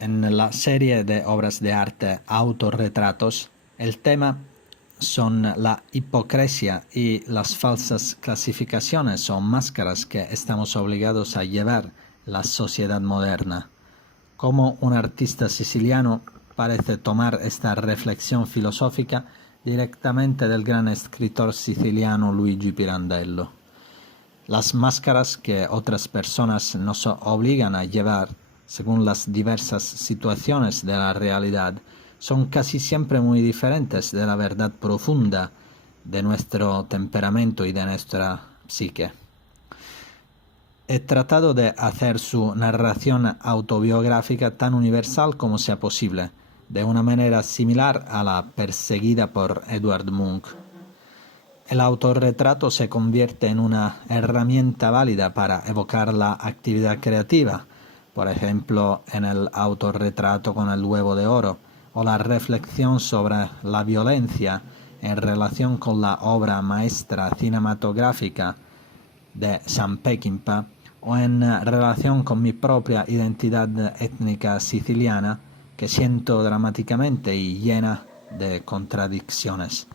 En la serie de obras de arte Autorretratos, el tema son la hipocresía y las falsas clasificaciones o máscaras que estamos obligados a llevar la sociedad moderna. Como un artista siciliano parece tomar esta reflexión filosófica directamente del gran escritor siciliano Luigi Pirandello. Las máscaras que otras personas nos obligan a llevar según las diversas situaciones de la realidad son casi siempre muy diferentes de la verdad profunda de nuestro temperamento y de nuestra psique. He tratado de hacer su narración autobiográfica tan universal como sea posible, de una manera similar a la perseguida por Edvard Munch. El autorretrato se convierte en una herramienta válida para evocar la actividad creativa, por ejemplo, en el autorretrato con el huevo de oro, o la reflexión sobre la violencia en relación con la obra maestra cinematográfica de Sam Peckinpah, o en relación con mi propia identidad étnica siciliana, que siento dramáticamente y llena de contradicciones.